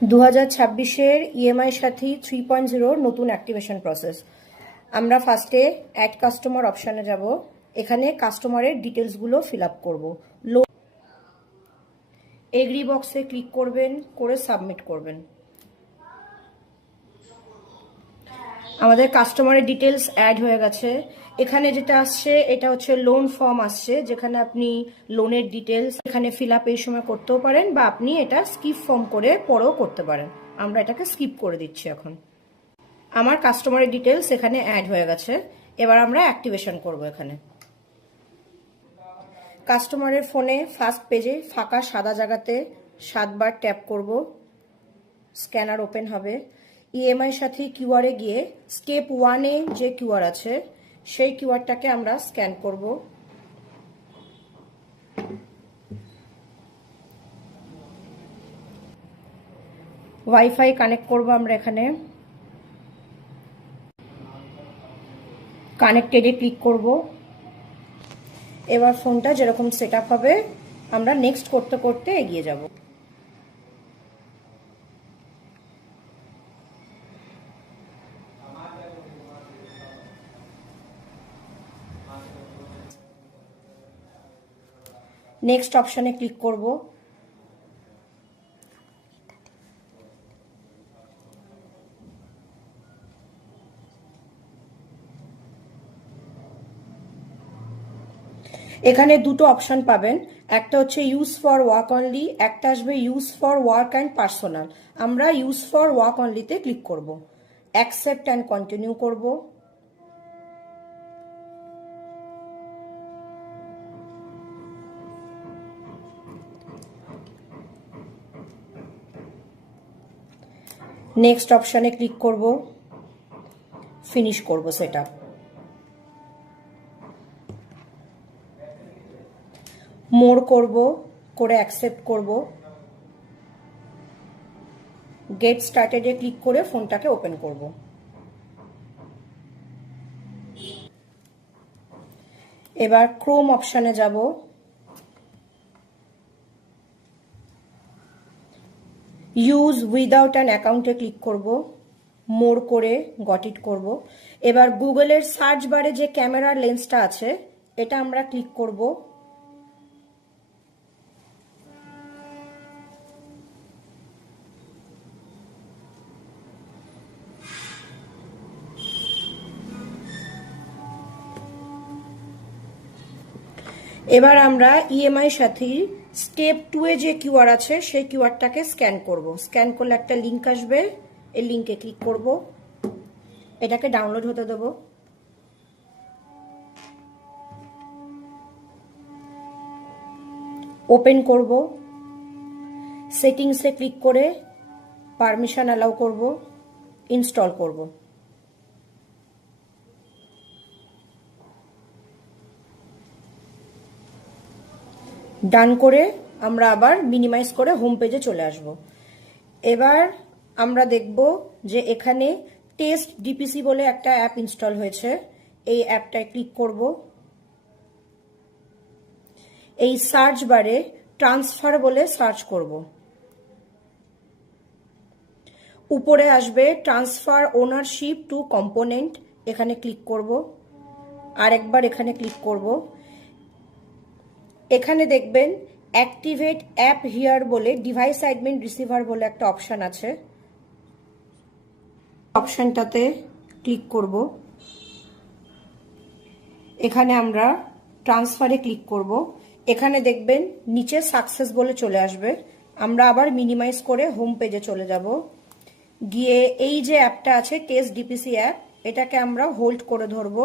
2026-এর EMI সাথী 3.0 নতুন activation process. আমরা ফার্স্টে অ্যাড কাস্টমার অপশানে যাব। এখানে কাস্টমারের ডিটেলসগুলো ফিল আপ করবো। এগ্রি বক্সে ক্লিক করবেন, করে সাবমিট করবেন। আমাদের কাস্টমারের ডিটেলস অ্যাড হয়ে গেছে। এখানে যেটা আসছে এটা হচ্ছে লোন ফর্ম আসছে, যেখানে আপনি লোনের ডিটেলস এখানে ফিল আপ এই সময় করতেও পারেন, বা আপনি এটা স্কিপ ফর্ম করে পরেও করতে পারেন। আমরা এটাকে স্কিপ করে দিচ্ছি। এখন আমার কাস্টমারের ডিটেলস এখানে অ্যাড হয়ে গেছে। এবার আমরা অ্যাক্টিভেশন করব। এখানে কাস্টমারের ফোনে ফার্স্ট পেজে ফাঁকা সাদা জায়গাতে 7 বার ট্যাপ করব। স্ক্যানার ওপেন হবে। ইএমআই সাথে কিউআরে গিয়ে স্টেপ 1-এ যে কিউআর আছে সেই কিউআরটাকে আমরা স্ক্যান করব। ওয়াইফাই কানেক্ট করব আমরা। এখানে কানেক্টেডে ক্লিক করব। এবার ফোনটা যেরকম সেট আপ হবে আমরা নেক্সট করতে করতে এগিয়ে যাব। নেক্সট অপশনে ক্লিক করব। এখানে দুটো অপশন পাবেন, একটা হচ্ছে ইউজ ফর ওয়ার্ক অনলি, একটা আসবে use for work and personal. আমরা ইউজ ফর ওয়ার্ক অনলিতে ক্লিক করব। অ্যাকসেপ্ট অ্যান্ড কন্টিনিউ করব। নেক্সট অপশনে ক্লিক করব। ফিনিশ করব সেটআপ। মোর করব, করে অ্যাকসেপ্ট করব। গেট স্টার্টেডে ক্লিক করে ফোনটাকে ওপেন করব। এবার ক্রোম অপশনে যাব। ইউজ উইদাউট অ্যান অ্যাকাউন্টে ক্লিক করব। মোর করে গট ইট করব। এবার গুগলের সার্চ বারে যে ক্যামেরার লেন্সটা আছে এটা আমরা ক্লিক করব। এবার আমরা ইএমআই সাথে স্টেপ 2-এ যে কিউআর আছে সেই কিউআরটাকে স্ক্যান করব। স্ক্যান করলে একটা লিঙ্ক আসবে, এই লিঙ্কে ক্লিক করব। এটাকে ডাউনলোড হতে দেব। ওপেন করব। সেটিংসে ক্লিক করে পারমিশন অ্যালাউ করব। ইনস্টল করব। ডান করে আমরা আবার মিনিমাইজ করে হোম পেজে চলে আসব। এবার আমরা দেখব যে এখানে টেস্ট ডিপিসি বলে একটা অ্যাপ ইনস্টল হয়েছে। এই অ্যাপটায় ক্লিক করব। এই সার্চ বারে ট্রান্সফার বলে সার্চ করব। উপরে আসবে ট্রান্সফার ওনারশিপ টু কম্পোনেন্ট, এখানে ক্লিক করব। আরেকবার এখানে ক্লিক করব। এখানে দেখবেন অ্যাক্টিভেট অ্যাপ হিয়ার বলে ডিভাইস অ্যাডমিন রিসিভার বলে একটা অপশন আছে। অপশনটাতে ক্লিক করব। এখানে আমরা ট্রান্সফারে ক্লিক করব। এখানে দেখবেন নিচে সাকসেস বলে চলে আসবে। আমরা আবার মিনিমাইজ করে হোম পেজে চলে যাব। গিয়ে এই যে অ্যাপটা আছে টেস্ট ডিপিসি অ্যাপ, এটাকে আমরা হোল্ড করে ধরবো,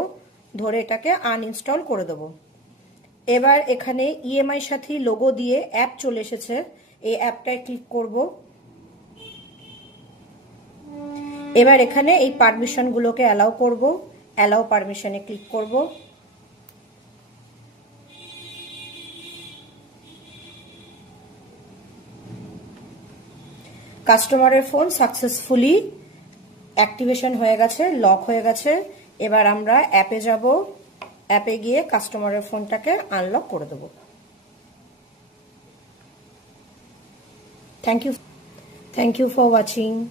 ধরে এটাকে আনইনস্টল করে দেব। এবার এখানে ইএমআই সাথী লোগো দিয়ে অ্যাপ চলে এসেছে, এই অ্যাপটায় ক্লিক করব। এবার এখানে এই পারমিশনগুলোকে অ্যালাউ করব। অ্যালাউ পারমিশনে ক্লিক করব। কাস্টমারের ফোন সাকসেসফুলি অ্যাক্টিভেশন হয়ে গেছে, লক হয়ে গেছে। এবার আমরা অ্যাপে যাব। অ্যাপে গিয়ে কাস্টমারের ফোনটাকে আনলক করে দেব। Thank you. Thank you for watching.